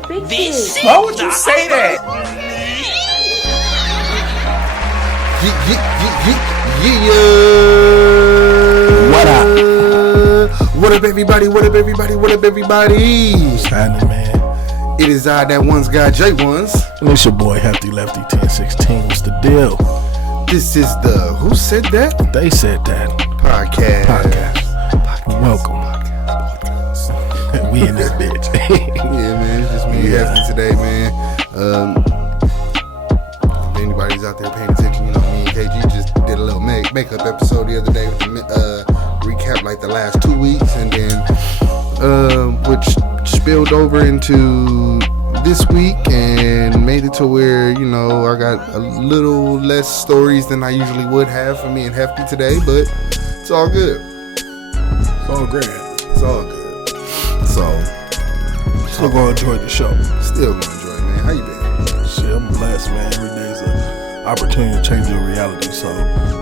can fix it. Why would you say that? Yeah. What up? What up, everybody? What up, everybody? What up, everybody? What's happening, man? It is I, that one's guy, J Ones. And it's your boy, Hefty Lefty 1016. What's the deal? This is the Who Said That? They said that. Podcast. Welcome. We in this bitch. Yeah, man. It's just me and Hefty today, man. If anybody's out there paying attention, you know, me and KG just did a little makeup episode the other day with the recap like the last 2 weeks, and then which spilled over into this week and made it to where, you know, I got a little less stories than I usually would have for me and Hefty today, but it's all good. It's all great. It's all good. So, Still gonna enjoy the show. still gonna enjoy it, man. How you been? Shit, I'm blessed, man. Every day's an opportunity to change your reality. So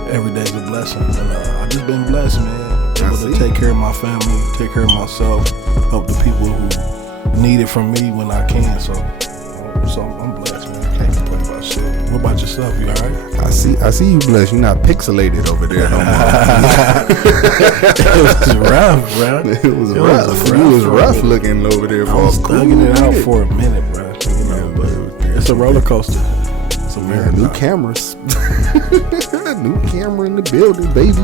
every day's a blessing. And I just been blessed, man. Able to take care of my family, take care of myself, help the people who need it from me when I can. So I'm blessed, man. Can't complain about shit. What about yourself? You alright? I see you blessed. You're not pixelated over there no more. It was rough, bro. It was rough. You was rough looking over there for I was a cool thugging it out minute. for a minute, bro. You know, but it's a roller coaster. It's a Yeah, marathon. new cameras. New camera in the building, baby.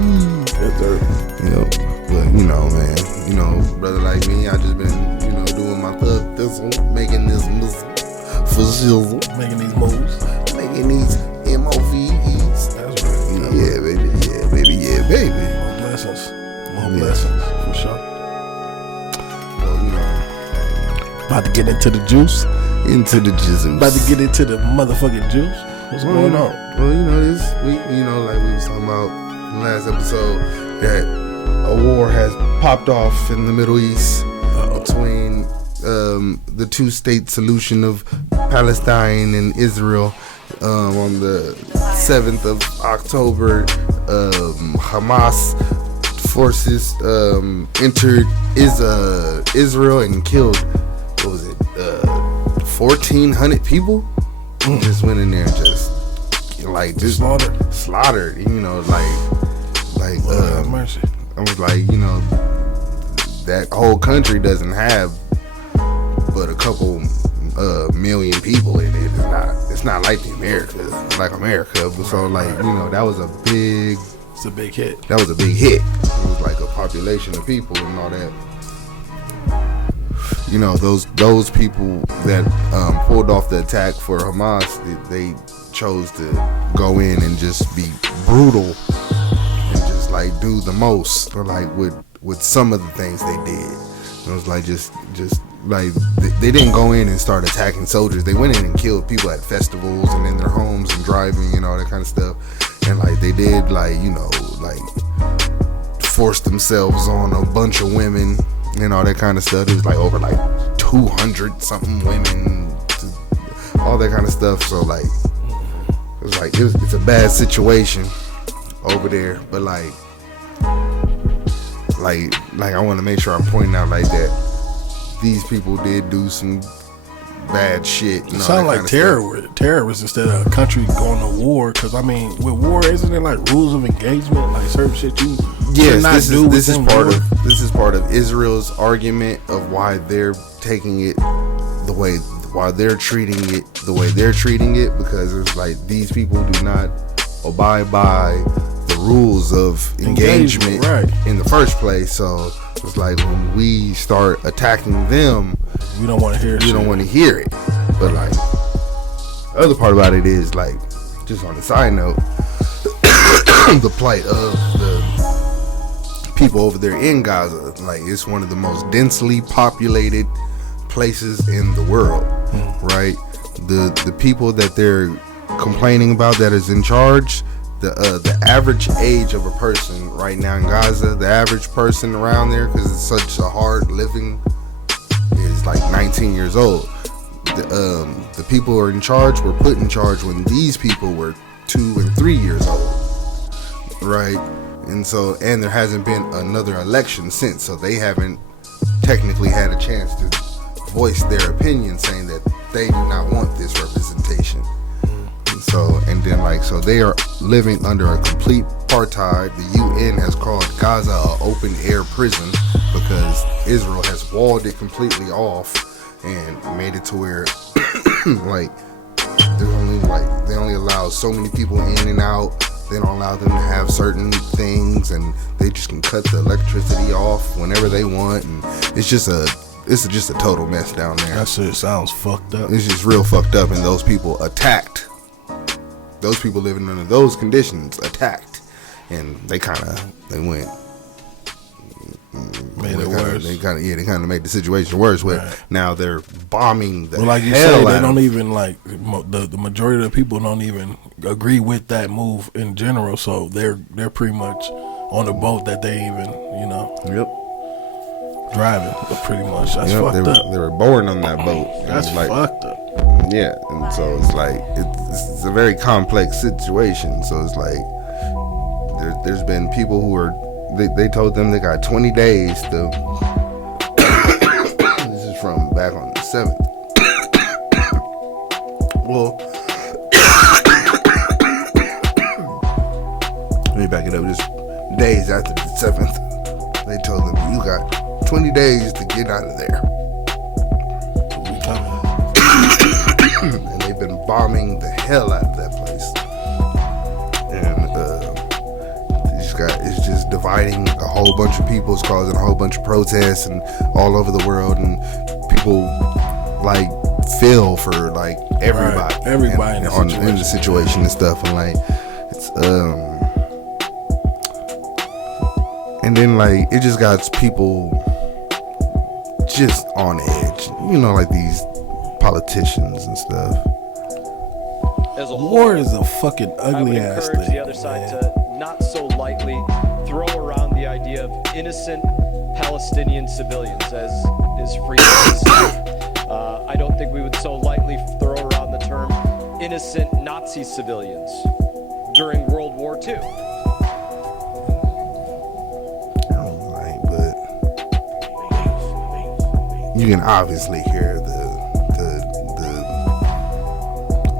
Yes, sir. You know, but you know, man, you know, brother like me, I just been, you know, doing my thug thistle, making this for shizzle, Making these moves. making these MOVEs. That's right. You know, Yeah, baby, yeah, baby, yeah, baby. More blessings. More Yeah. blessings, for sure. Well, you know, About to get into the juice. into the jizzles. About to get into the motherfucking juice. What's going on? Well, you know, this week, you know, like we was talking about in the last episode, that a war has popped off in the Middle East between the two-state solution of Palestine and Israel. On the 7th of October, Hamas forces entered Israel and killed, what was it, 1,400 people? Just went in there and just slaughtered, you know, like Lord have mercy. I was like, you know, that whole country doesn't have but a couple million people in it. It's not like America. So like, you know, that was a big It's a big hit. hit. It was like a population of people and all that. You know, those people that pulled off the attack for Hamas, they chose to go in and just be brutal and just like do the most, or like with some of the things they did. It was like just like they didn't go in and start attacking soldiers. They went in and killed people at festivals and in their homes and driving and all that kind of stuff. And like they did, like, you know, like force themselves on a bunch of women and all that kind of stuff. It was like over like 200 something women, all that kind of stuff. So like it's a bad situation over there. But like I want to make sure I'm pointing out like that these people did do some bad shit. It sounds like terrorists instead of a country going to war. Because I mean, with war, isn't there like rules of engagement, like certain shit you cannot do? This is part of Israel's argument of why they're taking it why they're treating it the way they're treating it, because it's like these people do not abide by the rules of engagement right in the first place. So it's like when we start attacking them, we don't want to hear it. You don't want to hear it. But like the other part about it is, like, just on the side note, the plight of the people over there in Gaza. Like, it's one of the most densely populated places in the world, right? The people that they're complaining about that is in charge, the average age of a person right now in Gaza, the average person around there, because it's such a hard living, is like 19 years old. The people who are in charge were put in charge when these people were 2 and 3 years old, right? And there hasn't been another election since, so they haven't technically had a chance to voiced their opinion saying that they do not want this representation. And then they are living under a complete apartheid. The UN has called Gaza an open air prison because Israel has walled it completely off and made it to where they only allow so many people in and out. They don't allow them to have certain things, and they just can cut the electricity off whenever they want. And it's just a total mess down there. That shit sounds fucked up. It's just real fucked up, and those people attacked. Those people living under those conditions attacked, and they went. Made it worse. They kind of made the situation worse. Where now they're bombing the like you hell say, they out don't of even the majority of the people don't even agree with that move in general. So they're pretty much on the boat that they even driving. Pretty much that's fucked up. They were born on that boat. That's fucked up. Yeah, and so it's like it's a very complex situation. So it's like there's been people who are. They told them they got 20 days to. This is from back on the 7th. Well, let me back it up. Just days after the 7th, they told them you got 20 days to get out of there. And they've been bombing the hell out of that place. And it's just dividing a whole bunch of people. It's causing a whole bunch of protests and all over the world, and people feel for everybody, everybody in the situation and stuff, and it's and then it just got people just on edge, these politicians and stuff. War is a fucking ugly ass thing. I would encourage the other side to not so lightly throw around the idea of innocent Palestinian civilians as is freedom. I don't think we would so lightly throw around the term innocent Nazi civilians during World War II. But you can obviously hear the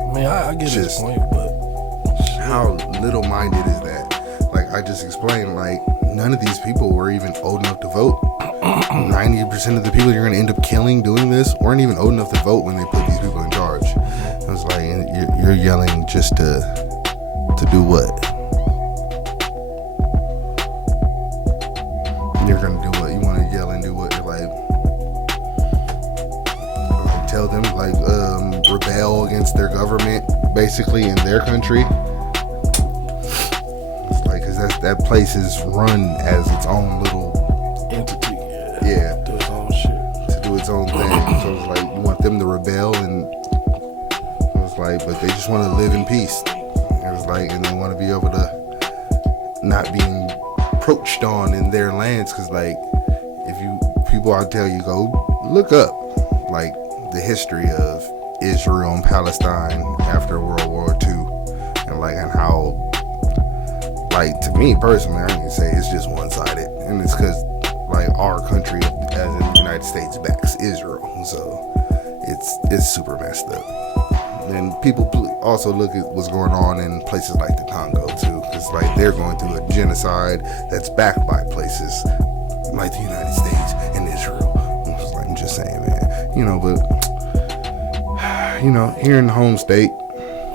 I mean, I get his point, but how little-minded is that? I just explained, none of these people were even old enough to vote. 90% of the people you're going to end up killing doing this weren't even old enough to vote when they put these people in charge. I was like, you're yelling just to do what? You're going to do what? You want to yell and do what? Tell them, rebel against their government, basically, in their country. Because that place is run as its own little entity. Yeah. Do its own shit. To do its own thing. So it's you want them to rebel, and it was but they just want to live in peace. It was and they want to be able to not being approached on in their lands. Because if people, I tell you, go look up the history of Israel and Palestine after World War II, and how, to me personally, I can say it's just one-sided, and it's because our country, as in the United States, backs Israel, so it's super messed up. And people also look at what's going on in places like the Congo too, because they're going through a genocide that's backed by places like the United States and Israel. I'm just saying, man. But here in the home state,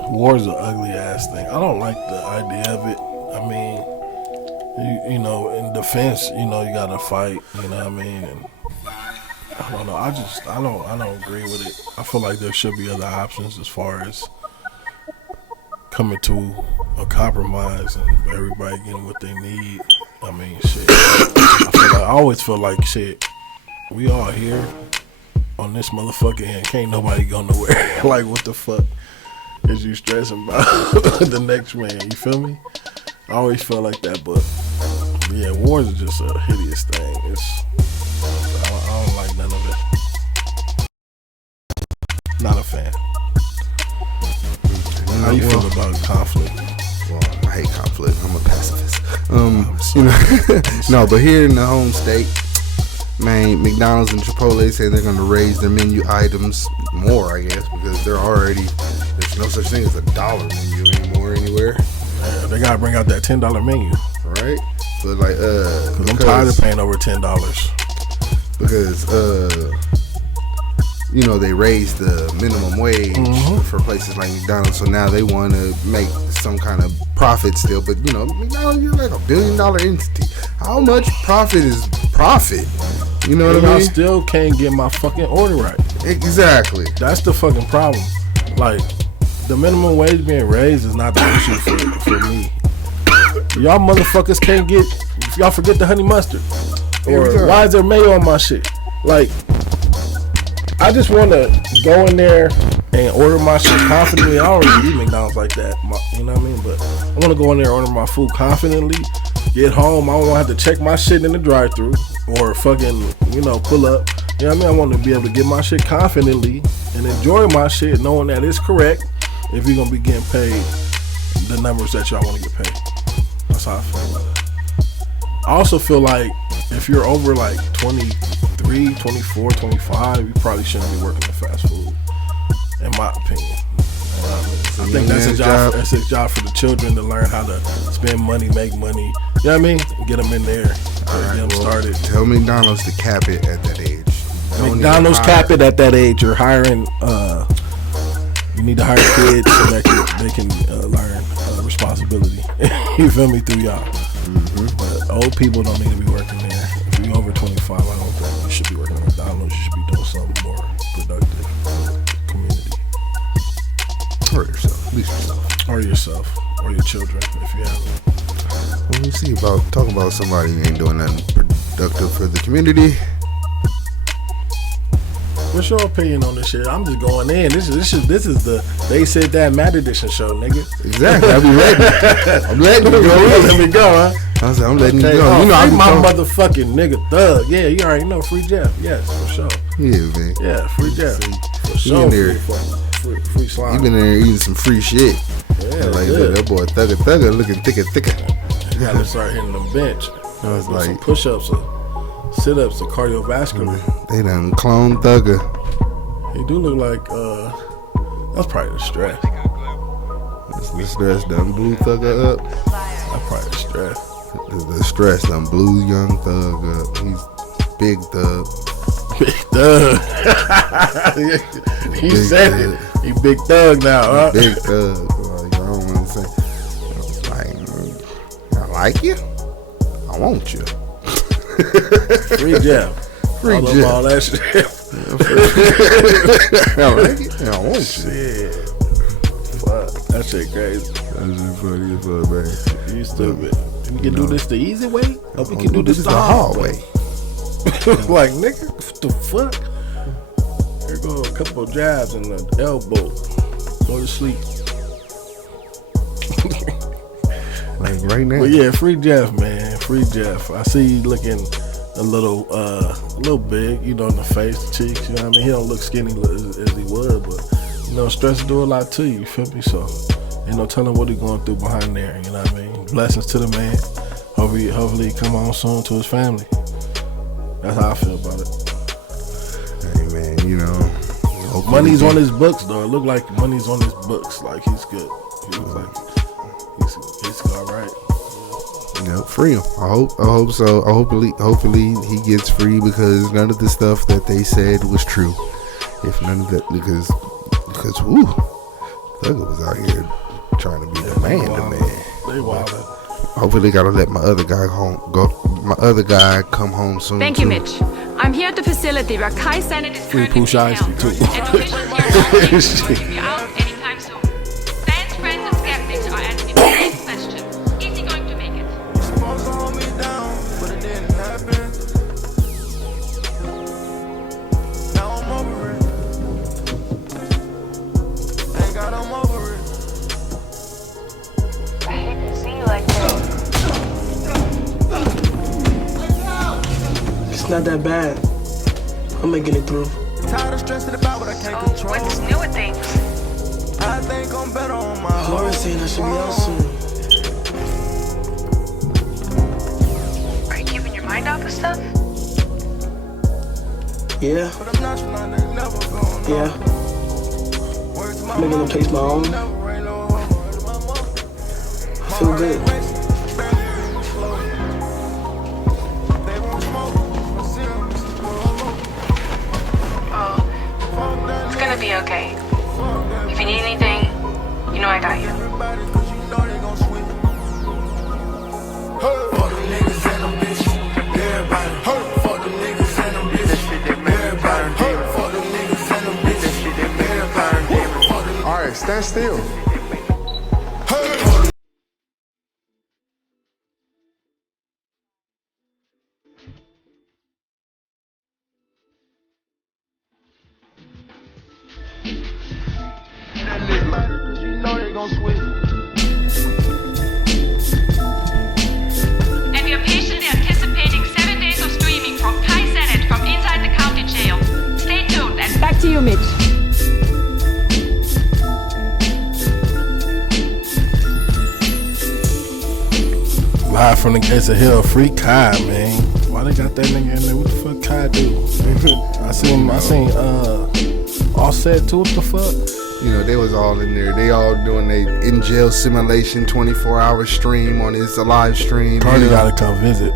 war is an ugly ass thing. I don't like the idea of it. I mean, in defense, you gotta fight. You know what I mean? And I don't know. I don't agree with it. I feel like there should be other options as far as coming to a compromise and everybody getting what they need. I mean, shit. I always feel like shit. We all here on this motherfucker and can't nobody go nowhere. What the fuck is you stressing about the next man? You feel me? I always felt like that, but yeah, wars is just a hideous thing. I don't like none of it. Not a fan. How you feel about conflict? Well, I hate conflict. I'm a pacifist. No, but here in the home state, Man, McDonald's and Chipotle say they're gonna raise their menu items more, I guess, because there's no such thing as a dollar menu anymore anywhere. They gotta bring out that $10 menu, right? But like, cause I'm tired of paying over $10. Because you know, they raised the minimum wage for places like McDonald's, so now they want to make some kind of profit still. But you know, McDonald's, you're like $1 billion entity. How much profit is profit? You know what I mean? I still can't get my fucking order right. Exactly. That's the fucking problem. Like, the minimum wage being raised is not the issue for me. Y'all motherfuckers can't get. Y'all forget the honey mustard, or why is there mayo on my shit? Like, I just want to go in there and order my shit confidently. I already eat McDonald's like that, you know what I mean? But I want to go in there and order my food confidently. Get home, I don't want to have to check my shit in the drive-thru or fucking, you know, pull up. You know what I mean? I want to be able to get my shit confidently and enjoy my shit, knowing that it's correct. If you're gonna be getting paid the numbers that y'all want to get paid, that's how I feel about it. I also feel like if you're over like 23, 24, 25, you probably shouldn't be working in fast food, in my opinion. I think that's a job. That's a job for the children to learn how to spend money, make money. You know what I mean? Get them in there, get them started. Tell McDonald's to cap it at that age. McDonald's cap it at that age. You're hiring. You need to hire kids so that they can learn responsibility. You feel me? Through y'all. But old people don't need to be working there. If you're over 25, I don't think you should be working at McDonald's. You should be doing something more productive for the community. Or yourself, at least yourself. Or yourself, or your children, if you have them. Well, we see talk about somebody who ain't doing nothing productive for the community. What's your opinion on this shit? I'm just going in. This is the They Said That Mad Edition show, nigga. Exactly. I be ready. I'm letting you go. Let me go, huh? I said, I'm letting you go. Oh, you know, I'm my motherfucking nigga thug. Yeah, you already know. Free Jeff. Yes, for sure. Yeah, man. Yeah, free Jeff. For sure. Free slime. You been there eating some free shit. Yeah, like, good. look, that boy thugger looking thicker. You gotta start hitting them bench. I was like, some push-ups or sit-ups or cardiovascular. They done clone thugger. He do look like, that's probably the stress. The stress done blew thugger up. That's probably the stress. The stress done blew young thug up. He's big thug. Big thug. He said it. He big thug now, huh? Big thug. Like, I don't want to say. I was like, I like you. I want you. Free Jeff. Free Jeff. All that shit. I like it. I want you. Shit. Fuck. That shit crazy. That's just funny as fuck, man. You stupid. We can do this the easy way, or we can do this the hard way. Like, nigga, what the fuck? Here go a couple of jabs in the elbow. Go to sleep. Like right now. Well, yeah, free Jeff, man. Free Jeff. I see you looking a little big, you know, in the face, the cheeks. You know what I mean? He don't look skinny as he would, but you know, stress do a lot to you. You feel me? So ain't no telling what he going through behind there. You know what I mean? Blessings to the man. Hopefully he come on soon to his family. That's how I feel about it. Hey man, you know, money's on his books though. It look like money's on his books. Like he's good. He looks like he's all right. Yeah, free him. I hope so. Hopefully he gets free, because none of the stuff that they said was true. If none of that, because whoo, Thugger was out here trying to be the man. They wildin'. Hopefully, gotta let my other guy come home soon. Thank you, Mitch. I'm here at the facility where Kai Senate is Free currently Pooh Shiesty, down. too. And officials here will be out anytime soon. Fans, friends, and skeptics are asking the same question. Is he going to make it? You're supposed to hold me down, but it didn't happen. Now I'm over it. Thank God I'm over it. I hate to see you like this. It's not that bad. I'm making it through. Tired of stressing about what I can't control. What's new with things? I think I'm better on my own. Laura's saying I should be out soon. Are you keeping your mind off of stuff? Yeah. But I'm not trying to never gone. Yeah. Words to my Making them taste my own. never ain't no home. I feel good. They won't smoke. I see 'em, it's a Oh, it's gonna be okay. If you need anything, you know I got you. everybody, 'cause you know they gon' swing. Fuck them niggas and them bitches. Everybody. Fuck them niggas and them bitches. Everybody. Fuck them niggas and them bitches. Everybody. Fuck them. All right, stand still. Cause you know they gon' switch. And we are patiently anticipating 7 days of streaming from Kai Senate from inside the county jail. Stay tuned and back to you, Mitch. Live from the gates of hell, free Kai, man. Why they got that nigga in there? What the fuck Kai do? I seen Offset too. What the fuck? You know, they was all in there. They all doing a in jail simulation 24-hour stream on his live stream. Cardi gotta come visit.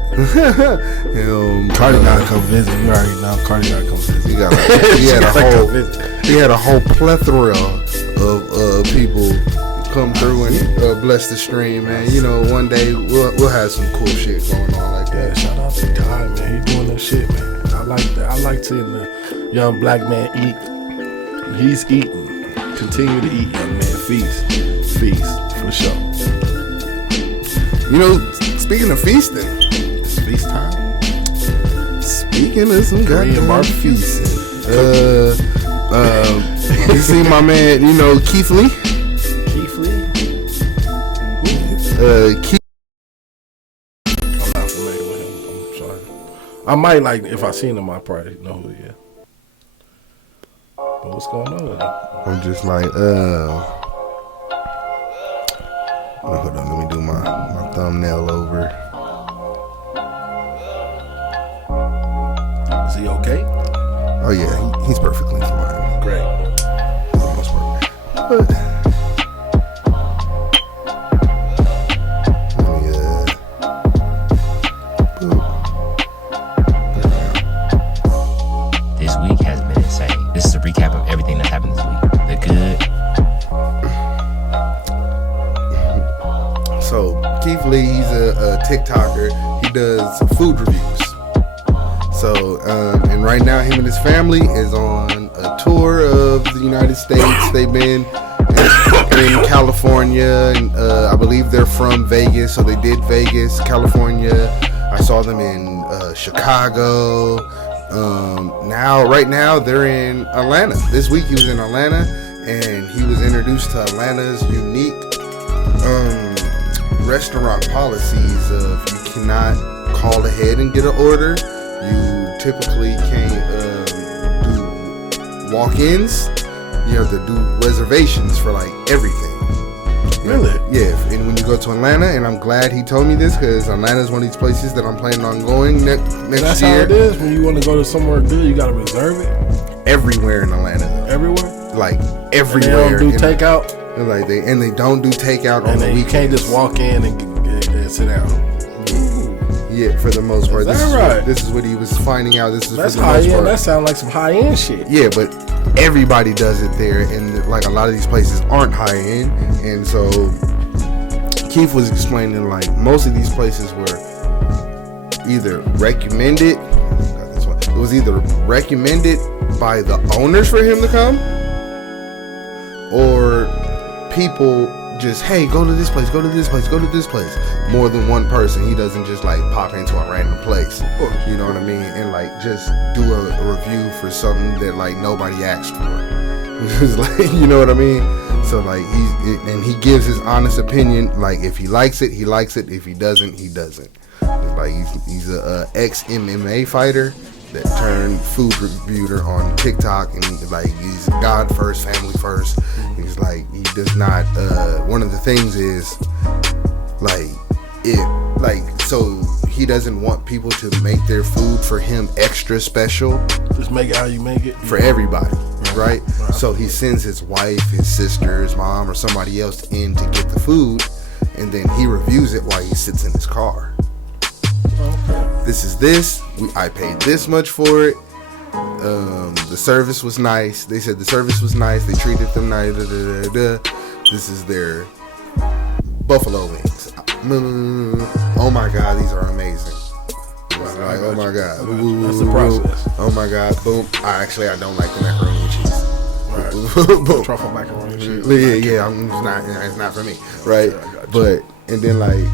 Cardi gotta come visit. You already know. Cardi gotta come visit. He got like, he had a whole plethora of people come through and bless the stream, man. You know, one day we'll have some cool shit going on like Yeah, that. shout out to Kai, man. He doing that shit, man. I like that. I like seeing the young black man eat. He's eating. Continue to eat, young man. Feast. Feast, for sure. You know, speaking of feasting, It's feast time. speaking of some Korean goddamn barbecue. feasting, you see my man, you know, Keith Lee? Keith Lee? Keith. I'm not familiar with him. I'm sorry. I might like, if I seen him, I probably know who he is. But what's going on with him? I'm just like, hold on, let me do my thumbnail over. Is he okay? Oh yeah, he's perfectly fine. Great. For the most part. But, let me, boop. This week has been insane. This is a recap of everything that's happened this week. The good. So Keith Lee, he's a TikToker. He does food reviews. So and right now, him and his family is on a tour of the United States. They've been in California, and I believe they're from Vegas. So they did Vegas, California. I saw them in Chicago. Right now they're in Atlanta. This week he was in Atlanta, and he was introduced to Atlanta's unique restaurant policies of you cannot call ahead and get an order. You typically can't do walk-ins. You have to do reservations for like everything. Really? Yeah, and when you go to Atlanta, and I'm glad he told me this because Atlanta is one of these places that I'm planning on going next That's year. how it is. When you want to go to somewhere good, you got to reserve it. Everywhere in Atlanta, though. Everywhere? Like And they everywhere. don't do in- takeout? Like they don't do takeout on And the then you weekends. can't just walk in and sit down. Yeah, for the most part. Is that This is right? this is what he was finding out. This is That's for the high most end. part. That sounds like some high end shit. Yeah, but everybody does it there, and like a lot of these places aren't high end, and so Keith was explaining like most of these places were either recommended. Got this one. It was either recommended by the owners for him to come, or people just, hey, go to this place, go to this place, go to this place. More than one person. He doesn't just like pop into a random place. You know what I mean? And like just do a review for something that like nobody asked for. It's like, you know what I mean? So like he gives his honest opinion. Like if he likes it, he likes it. If he doesn't, he doesn't. It's like he's a ex MMA fighter that turned food reviewer on TikTok, and like he's God first, family first. He's like, he does not. One of the things is like so he doesn't want people to make their food for him extra special. Just make it how you make it for everybody, right? So he sends his wife, his sister, his mom, or somebody else in to get the food, and then he reviews it while he sits in his car. This is this. I paid this much for it. The service was nice. They said the service was nice. They treated them nice. This is their buffalo wings. Oh my God, these are amazing. Like, oh my God. That's the process. Oh my God. Boom. I don't like the macaroni and cheese. Right. Boom. Truffle macaroni and cheese. Yeah. It's not for me. Right. But and then like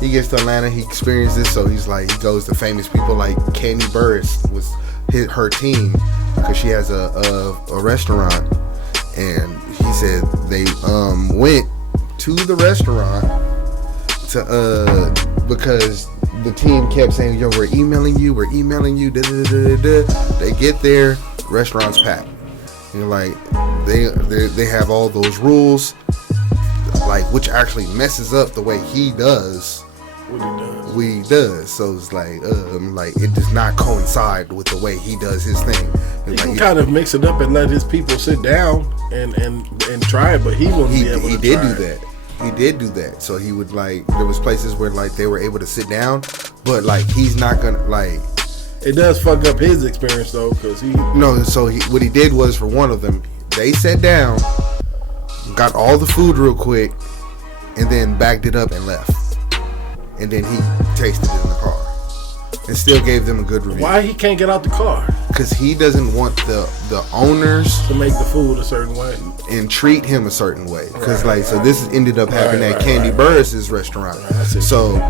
he gets to Atlanta, he experiences this, so he's like he goes to famous people like Candy Burris was her team because she has a restaurant, and he said they went to the restaurant to because the team kept saying, yo, we're emailing you, They get there, restaurant's packed. You know, like they have all those rules, like which actually messes up the way he does what he does. So it's like it does not coincide with the way he does his thing. He can kind of mix it up and let his people sit down and try it, but he won't be able to. He did do that. He did do that. So he would there was places where they were able to sit down, but he's not gonna It does fuck up his experience though, because what he did was for one of them, they sat down, got all the food real quick, and then backed it up and left. And then he tasted it in the car and still gave them a good review. Why he can't get out the car? Because he doesn't want the owners to make the food a certain way and treat him a certain way. Because so this ended up happening at Candy Burris's restaurant. So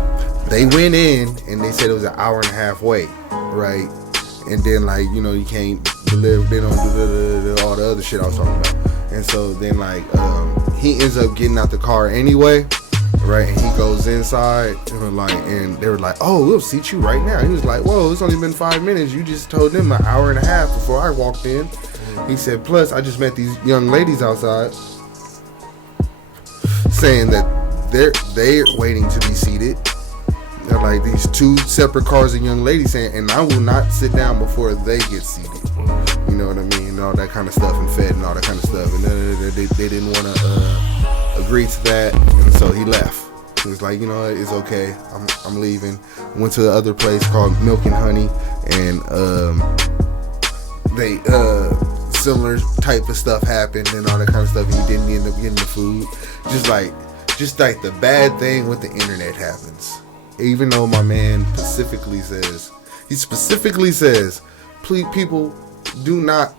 they went in and they said it was an hour and a half wait, right? And then you can't deliver. They don't do all the other shit I was talking about. And so then he ends up getting out the car anyway. Right, and he goes inside, and they were like, "Oh, we'll seat you right now." He was like, "Whoa, it's only been 5 minutes. You just told them an hour and a half before I walked in." He said, "Plus, I just met these young ladies outside, saying that they're waiting to be seated. They're like these two separate cars and young ladies saying, and I will not sit down before they get seated. You know what I mean? And all that kind of stuff, and fed and all that kind of stuff. And they didn't want to." Agreed to that, and so he left. He was like, you know what, it's okay, I'm leaving. Went to the other place called Milk and Honey, and they similar type of stuff happened and all that kind of stuff, and he didn't end up getting the food. Just like the bad thing with the internet happens. Even though my man specifically says, please, people, do not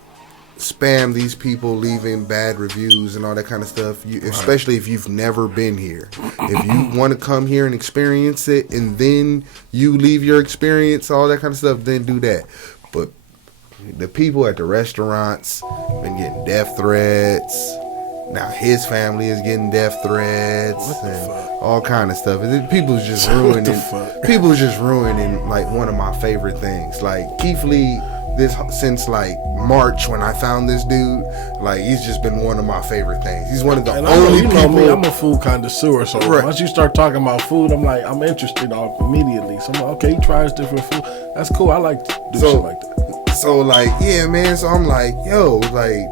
spam these people leaving bad reviews and all that kind of stuff, especially if you've never been here. If you want to come here and experience it and then you leave your experience, all that kind of stuff, then do that. But the people at the restaurants been getting death threats. Now his family is getting death threats and all kind of stuff. People's just ruining one of my favorite things. Like Keith Lee, since March when I found this dude, he's just been one of my favorite things. He's one of the only people. You know me, I'm a food connoisseur, so once you start talking about food, I'm interested immediately. So I'm like, okay, he tries different food. That's cool. I like to do shit like that. So yeah, man. So I'm like, yo, I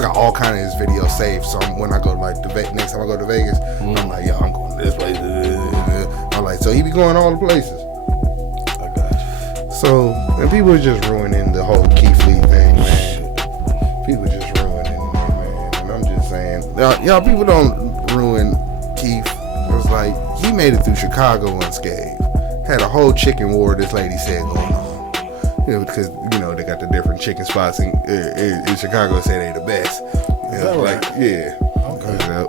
got all kind of his videos saved. So when I go next time I go to Vegas, I'm like, yo, I'm going to this place. I'm like, so he be going all the places. So, and people are just ruining the whole Keith Lee thing, man. People just ruining it, man. And I'm just saying, y'all people don't ruin Keith. It was like, he made it through Chicago unscathed. Had a whole chicken war, this lady said, going on. Because, they got the different chicken spots in Chicago, say they the best. Yeah. Okay.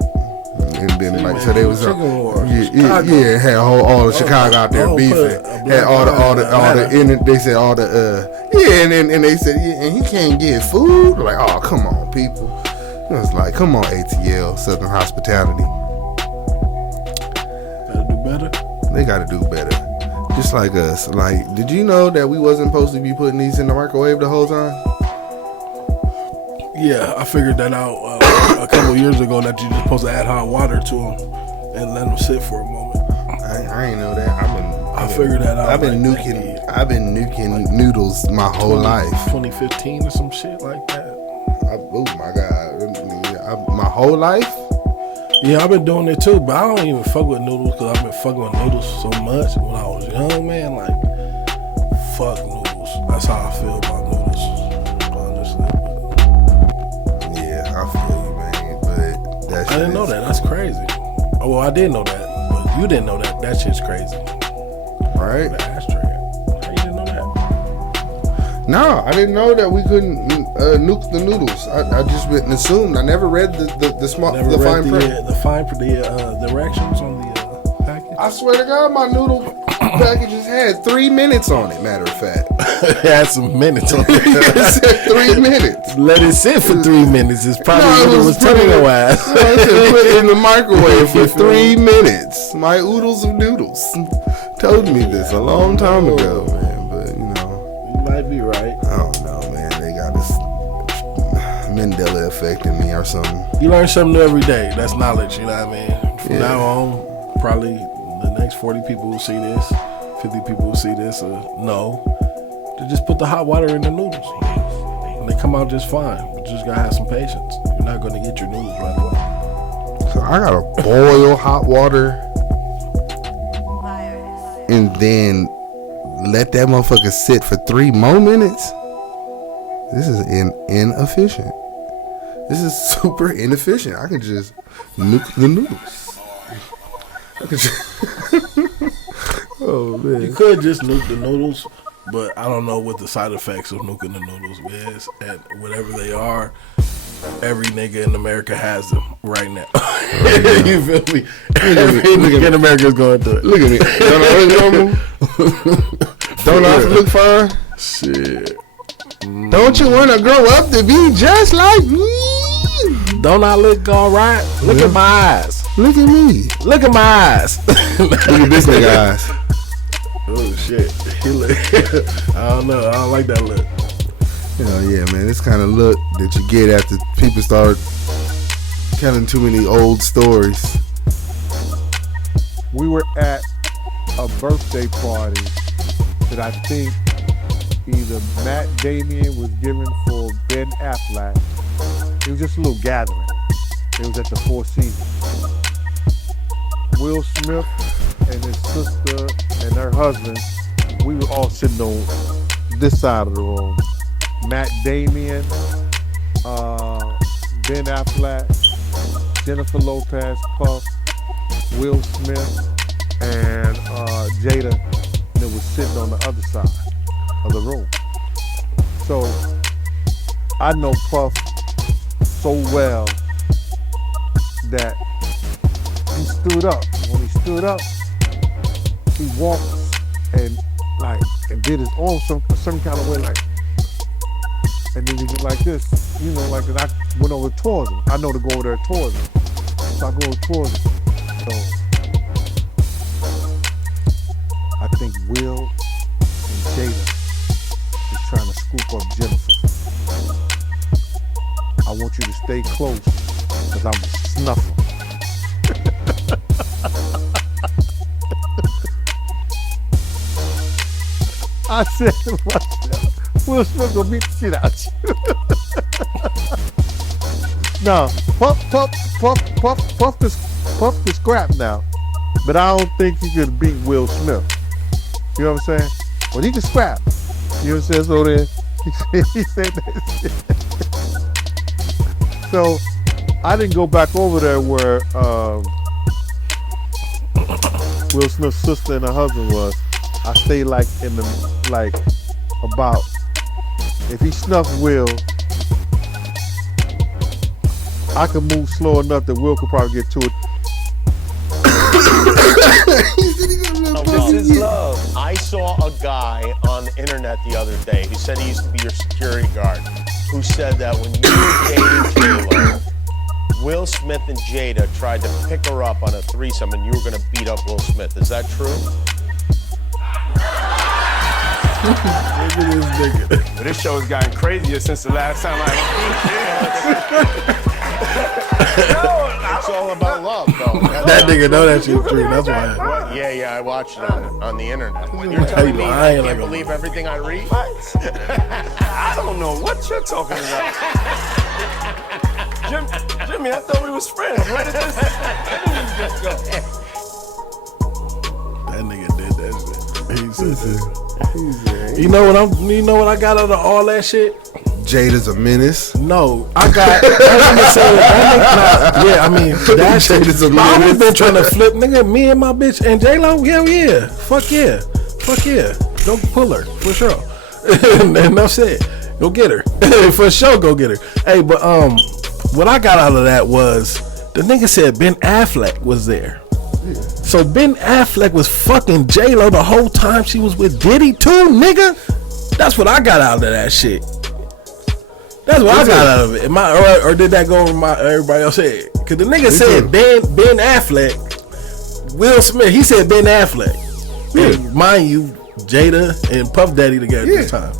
And then so they was had all the Chicago out there beefing, had all the they said all the and they said and he can't get food. Like, oh, come on, people. It was like, come on, ATL Southern Hospitality. Gotta do better. They gotta do better. Just like us. Like, did you know that we wasn't supposed to be putting these in the microwave the whole time? Yeah, I figured that out a couple years ago, that you're just supposed to add hot water to them and let them sit for a moment. I ain't know that. I figured that out. I've been nuking noodles my whole life. 2015 or some shit like that. Oh my god, my whole life. Yeah, I've been doing it too, but I don't even fuck with noodles because I've been fucking with noodles so much when I was young, man. Like, fuck noodles. That's how I feel about noodles, honestly. Yeah, I feel you, man. But that shit I didn't know that. That's crazy. Oh, well, I did know that, but you didn't know that. That shit's crazy. Right? The ashtray. How you didn't know that? No, I didn't know that we couldn't nuke the noodles. I just assumed. I never read the fine print. The fine print, the directions on the package. I swear to God, my noodle packages had 3 minutes on it. Matter of fact, It had some minutes on it it. said 3 minutes. Let it sit for 3 minutes. It's probably what it was telling your ass. No, it said put it in the microwave for 3 minutes. My oodles of noodles told me this a long time ago, man. But you know, You might be right. I don't know, man. They got this Mandela effect in me or something. You learn something new every day. That's knowledge, you know what I mean? From now on, probably the next 40 people who see this, 50 people who see this, know to just put the hot water in the noodles. And they come out just fine. But you just gotta have some patience. You're not gonna get your noodles right away. So I gotta boil hot water and then let that motherfucker sit for 3 more minutes. This is inefficient. This is super inefficient. I can just nuke the noodles. I can just oh man. You could just nuke the noodles, but I don't know what the side effects of nuking the noodles is. And whatever they are, every nigga in America has them right now. You feel me? Every nigga in America is going through it. Look at me. Don't I look normal? Don't I look fine? Shit. Don't you want to grow up to be just like me? Don't I look all right? Look at my eyes. Look at me. Look at my eyes. Look at this nigga eyes. Oh shit. He look. I don't know. I don't like that look. Hell yeah, man. This kind of look that you get after people start telling too many old stories. We were at a birthday party that I think either Matt Damien was giving for Ben Affleck. It was just a little gathering. It was at the Four Seasons. Will Smith and his sister and her husband, we were all sitting on this side of the room. Matt Damien, Ben Affleck, Jennifer Lopez, Puff, Will Smith, and Jada, that was sitting on the other side of the room. So I know Puff so well that he stood up. When he stood up, he walked and did his own some kind of way, like, and then he did like this, you know, like, and I went over towards him. I know to go over there towards him, so I go towards him. So I think Will and Jada is trying to scoop up Jennifer. I want you to stay close, because I'm going to snuff her. I said to myself, Will Smith gonna beat the shit out you. Now, Puff the scrap now, but I don't think he could beat Will Smith. You know what I'm saying? Well, he can scrap. You know what I'm saying? So then he said that shit. So I didn't go back over there where Will Smith's sister and her husband was. I stayed about, if he snuffed Will, I could move slow enough that Will could probably get to it. This is love. I saw a guy on the internet the other day who said he used to be your security guard, who said that when you were dating J-Lo, Will Smith and Jada tried to pick her up on a threesome and you were going to beat up Will Smith. Is that true? Look at this nigga. But this show has gotten crazier since the last time It's all about love, though. That nigga know that shit true. That's why. What? Yeah, I watched it on the internet. You're telling me I I ain't can't like a- believe everything I read? I don't know what you're talking about. Jimmy, I thought we was friends. Where did this just go? That nigga did that shit. He said, you know what I got out of all that shit? Jada's a menace. No, I got. That nigga said, yeah, I mean that shit. Jada's a I always menace. been trying to flip, nigga. Me and my bitch and J-Lo, hell yeah, fuck yeah, don't pull her for sure. Enough said. Go get her for sure. Go get her. Hey, but what I got out of that was the nigga said Ben Affleck was there. So Ben Affleck was fucking J-Lo the whole time she was with Diddy too, nigga. That's what I got out of that shit. That's what I got out of it. Or did that go over my everybody else said? Cause the nigga said Ben Affleck, Will Smith. He said Ben Affleck. And mind you, Jada and Puff Daddy together at the time.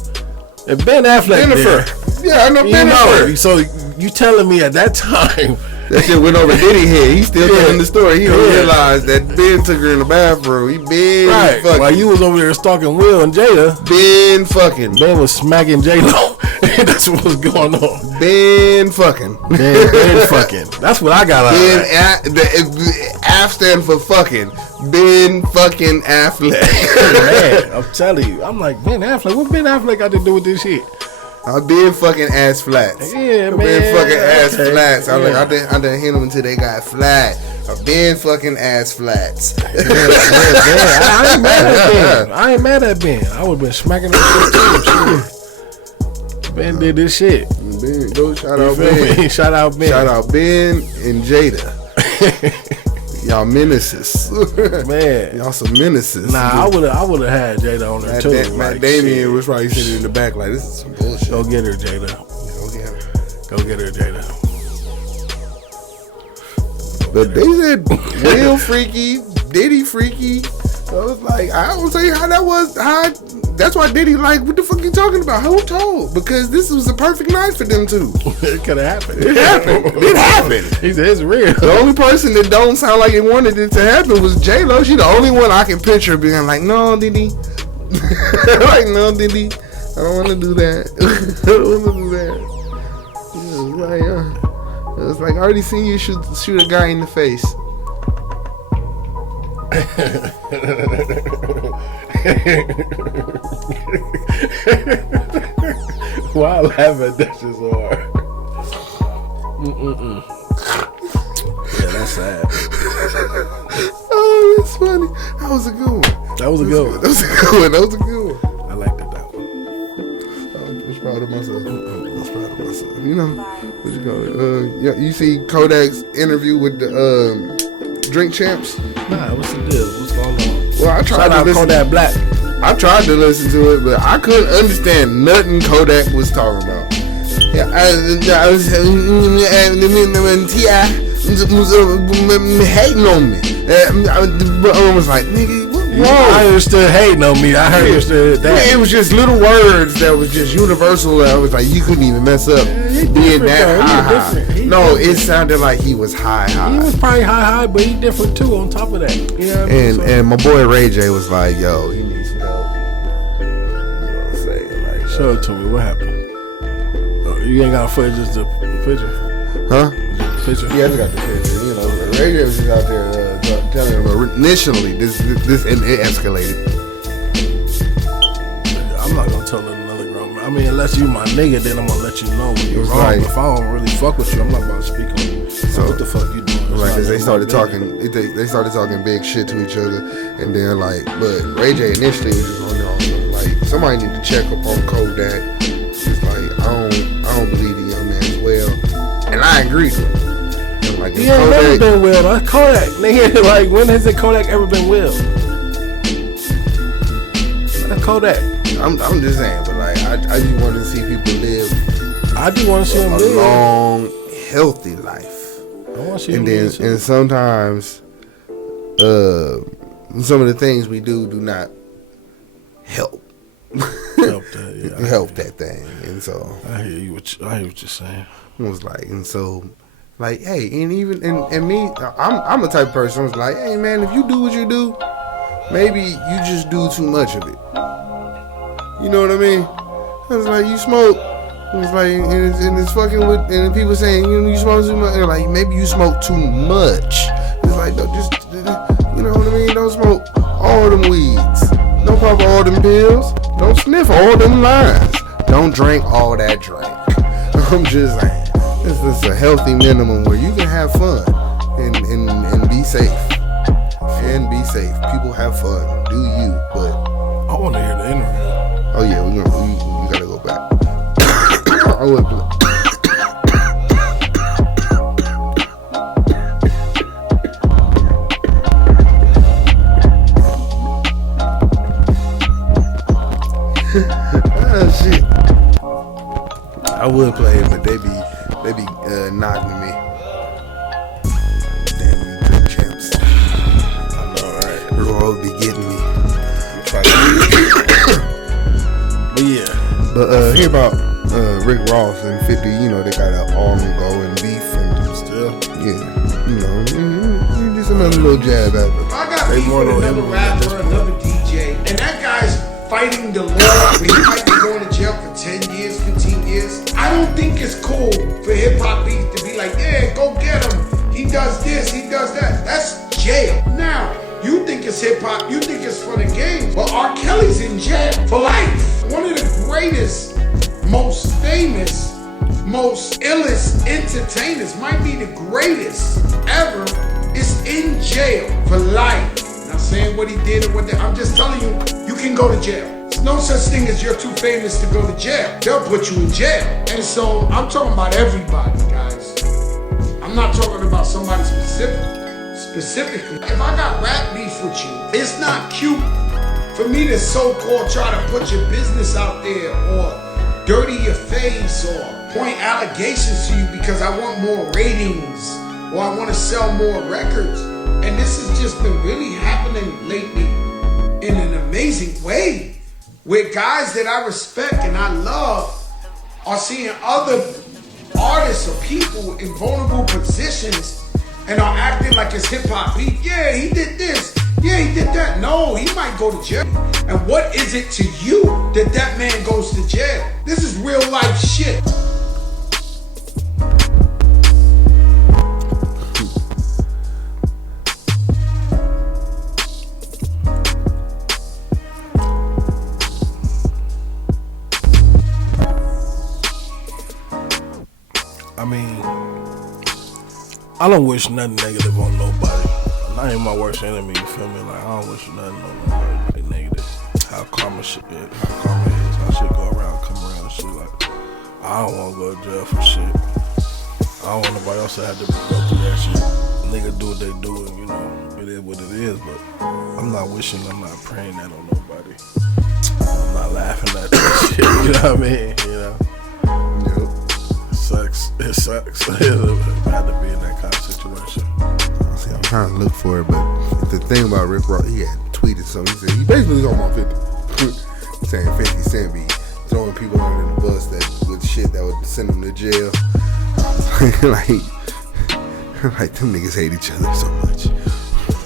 And Ben Affleck Jennifer. there. Yeah, I know Jennifer. So you telling me at that time that shit went over Diddy head. He still telling the story. He don't realize that Ben took her in the bathroom. He been fucking. While you was over there stalking Will and Jada, Ben fucking. Ben was smacking J-Lo. That's what was going on. Ben fucking. Ben fucking. That's what I got out of that. Aff stand for fucking. Ben fucking Affleck. Man, I'm telling you. I'm like, Ben Affleck. What Ben Affleck got to do with this shit? I've been fucking ass flats. Yeah, man. I've been fucking ass Okay. flats. I'm like, I done hit them until they got flat. I've been fucking ass flats. I ain't mad at Ben. I ain't mad at Ben. I would have been smacking that shit too. Ben did this shit. Ben, go shout You out feel Ben. me? Shout out Ben. Shout out Ben and Jada. Y'all menaces. Man. Y'all some menaces. Nah, I would have had Jada on there too. Matt Damien was probably sitting in the back like, this is some bullshit. Go get her, Jada. Go get her, Jada. But they said Will freaky, Diddy freaky. So I was like, I don't tell you how that was. That's why Diddy like, what the fuck you talking about? Who told? Because this was a perfect night for them two. It could have happened. It happened. It happened. He said it's real. The only person that don't sound like it wanted it to happen was J-Lo. She the only one I can picture being like, no, Diddy. Like, no, Diddy. I don't want to do that. I don't want to do that. It was like, I already seen you shoot a guy in the face. Why I laugh at that shit so hard? Yeah, that's sad. Oh, that's funny. That was a good one. That was a good one. That was a good one. That was a good one. I liked it, that one. I was proud of myself. You know, what you call it? Yeah, you see Kodak's interview with the Drink Champs? Nah, what's the deal? What's going on? Well, I tried Shout to out listen. Kodak Black. I tried to listen to it, but I couldn't understand nothing Kodak was talking about. Yeah, I was T.I. hating on me. I was like, nigga, what wrong? I understood hating on me. I understood that. It was just little words that was just universal. I was like, you couldn't even mess up being that high. No, it sounded like he was high. He was probably high, but he different too on top of that. You know what I mean? And my boy Ray J was like, yo, he needs some help. You know what I'm saying? Like, show it to me. What happened? Oh, you ain't got footage, just the picture? Huh? Just the picture? Yeah, I just got the picture. You know, Ray J was just out there telling him initially this and it escalated. I'm not gonna tell another grown man. I mean, unless you my nigga, then I'm gonna let you know when you're wrong. Right. If I don't really fuck with you, I'm not about to speak on you. So what the fuck you doing? Right, because they started talking big shit to each other, and then like, but Ray J initially was just on there like, somebody need to check up on Kodak. It's like, I don't believe the young man's well, and I agree with him. And like, He ain't never been well. That's Kodak, nigga. Like, when has it Kodak ever been well? That's Kodak. I'm just saying, but like, I just want to see people live. I do want to see him a live long, healthy life. I want to see him And then, live. and sometimes, some of the things we do not help. Help that, yeah. Help that thing, and so I hear what you're saying. it was like, and so Like, hey, and even and me, I'm the type of person who's like, hey man, if you do what you do, maybe you just do too much of it. You know what I mean? It's like you smoke. It's like and it's fucking with and people saying you smoke too much. Like maybe you smoke too much. It's like no, just you know what I mean? Don't smoke all them weeds. Don't pop all them pills. Don't sniff all them lines. Don't drink all that drink. I'm just saying. This is a healthy minimum where you can have fun and be safe. And be safe. People have fun. Do you? But I want to hear the interview. Oh yeah, we gotta go back. I would. Oh shit. I would play it, but they be knocking me. Damn you drink champs. I know, right? Roll be getting me. But yeah. But hear about Rick Ross and 50, you know, they got an ongoing beef and still. Yeah. You know, just another little jab at them. I got beef with another rapper, another DJ, and that guy's fighting the law. He might be going to jail for 10 years, 15 years. I don't think it's cool for hip-hop beef to be like, yeah, go get him. He does this, he does that. That's jail. Now, you think it's hip-hop, you think it's fun and games, but R. Kelly's in jail for life. One of the greatest, most famous, most illest entertainers, might be the greatest ever, is in jail for life. Not saying what he did or what I'm just telling you, you can go to jail. There's no such thing as you're too famous to go to jail. They'll put you in jail. And so I'm talking about everybody, guys. I'm not talking about somebody specifically. If I got rap beef with you, it's not cute for me to so-called try to put your business out there or dirty your face or point allegations to you because I want more ratings or I want to sell more records. And this has just been really happening lately in an amazing way where guys that I respect and I love are seeing other artists or people in vulnerable positions and are acting like it's hip-hop beef. Yeah, he did this. Yeah, he did that. No, he might go to jail. And what is it to you that that man goes to jail? This is real life shit. I mean, I don't wish nothing negative on nobody. I ain't my worst enemy, you feel me? Like, I don't wish nothing on nobody like negative. How karma shit is, how shit go around, come around and shit. Like, I don't want to go to jail for shit. I don't want nobody else to have to go through that shit. Nigga do what they do, and you know, it is what it is, but I'm not wishing, I'm not praying that on nobody. I'm not laughing at that shit, you know what I mean? You know? It sucks. It had to be in that kind of situation. See, I'm trying to look for it, but the thing about Rick Ross, he had tweeted something. He said he basically talking about 50, saying 50 Cent be throwing people under the bus that with shit that would send them to jail. like them niggas hate each other so much.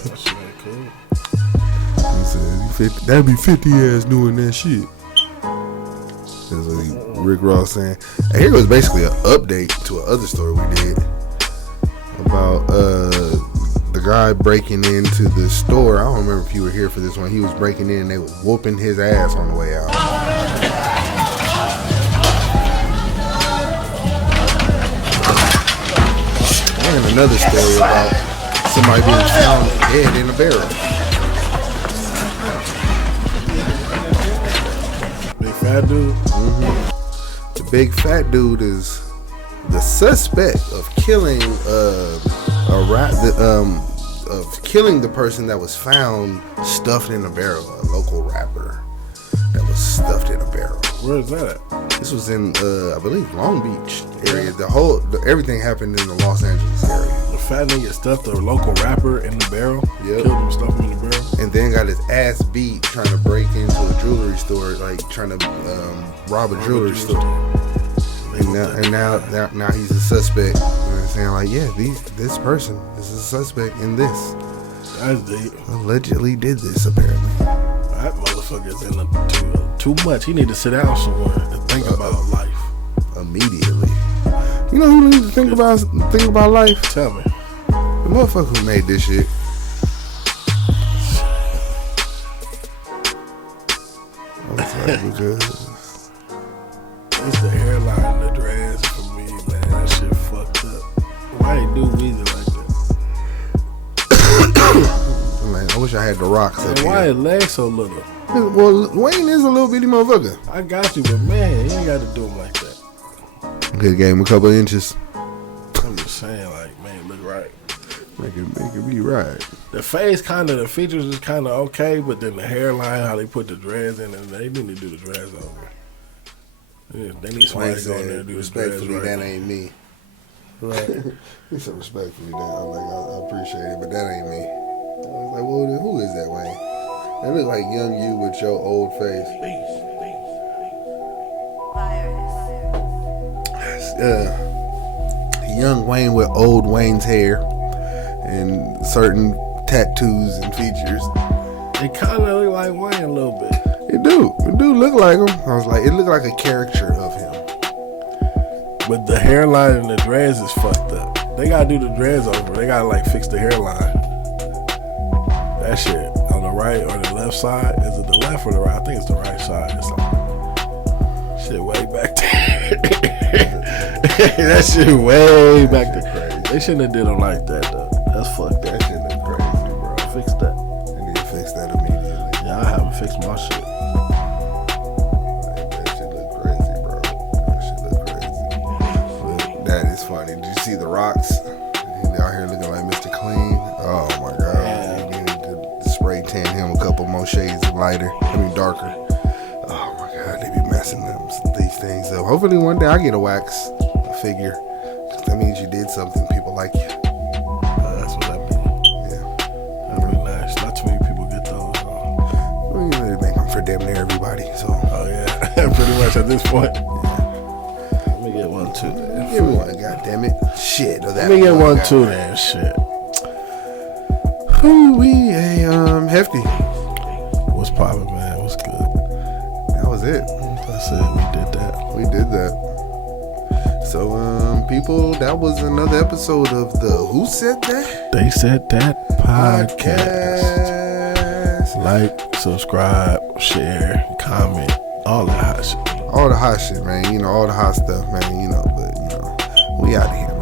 That shit ain't cool. He said that'd be 50 ass doing that shit. That's what Rick Ross saying. And here was basically an update to another story we did about the guy breaking into the store. I don't remember if you were here for this one. He was breaking in and they was whooping his ass on the way out. And another story about somebody being found dead in a barrel. Big fat dude? Mm-hmm. The big fat dude is the suspect of killing of killing the person that was found stuffed in a barrel, a local rapper that was stuffed in a barrel. Where is that at? This was in I believe Long Beach area. Everything happened in the Los Angeles area. The fat nigga stuffed a local rapper in the barrel. Yep. Killed him, stuffed him in the barrel. And then got his ass beat trying to break into a jewelry store, like trying to rob a jewelry store. And now he's a suspect. and saying like, yeah, this person is a suspect in this. That's deep. Allegedly did this apparently. That motherfucker's in too much. He need to sit down somewhere and think about life immediately. You know who needs to think about life? Tell me. The motherfucker who made this shit. Because it's the hairline and the dreads for me, man. That shit fucked up. Why they do Weezy like that? Man, I wish I had the rocks up Why here. his legs so little? Well, Wayne is a little bitty motherfucker. I got you, but man, you ain't got to do him like that. Could have gave him a couple inches. I'm just saying, like, man, look right. Make it be right. The face the features is kind of okay, but then the hairline, how they put the dreads in, and they need to do the dreads over. Yeah, they need somebody to go in there and do the dreads respectfully, right. that ain't me. Right. He said respectfully, that I'm like, I appreciate it, but that ain't me. I was like, well, then who is that, Wayne? That look like young you with your old face. Young Wayne with old Wayne's hair and certain tattoos and features. It kind of look like Wayne a little bit. It do look like him. I was like, it looked like a caricature of him. But the hairline and the dreads is fucked up. They gotta do the dreads over. They gotta like fix the hairline. That shit on the right or the left side. Is it the left or the right? I think it's the right side. It's like shit way back there. That shit way back there. Crazy. They shouldn't have did them like that though. That's fucked up. That shit look crazy, bro. Fix that. They need to fix that immediately. Yeah, I haven't fixed my shit. Like, that shit look crazy, bro. That shit look crazy. But that is funny. Did you see the rocks? He out here looking like Mr. Clean. Oh my god. Yeah. You need to spray tan him a couple more shades lighter. Darker. Oh my god, they be messing these things up. Hopefully one day I get a wax figure. That means you did something. People like you. That's what that means. Yeah. That'd be nice. Not too many people get those. We really make them for damn near everybody. So. Oh yeah, pretty much at this point. Yeah. Let me get one too. Give me one, goddamn it. Shit. Let me get one too, then. Shit. Who-wee, Hefty. What's poppin', man? What's good? That was it. That's it. We did that. We did that. So, people, that was another episode of the Who Said That? They Said That podcast. Like, subscribe, share, comment, all that hot shit. All the hot shit, man. You know, all the hot stuff, man. You know, but, you know, we out of here.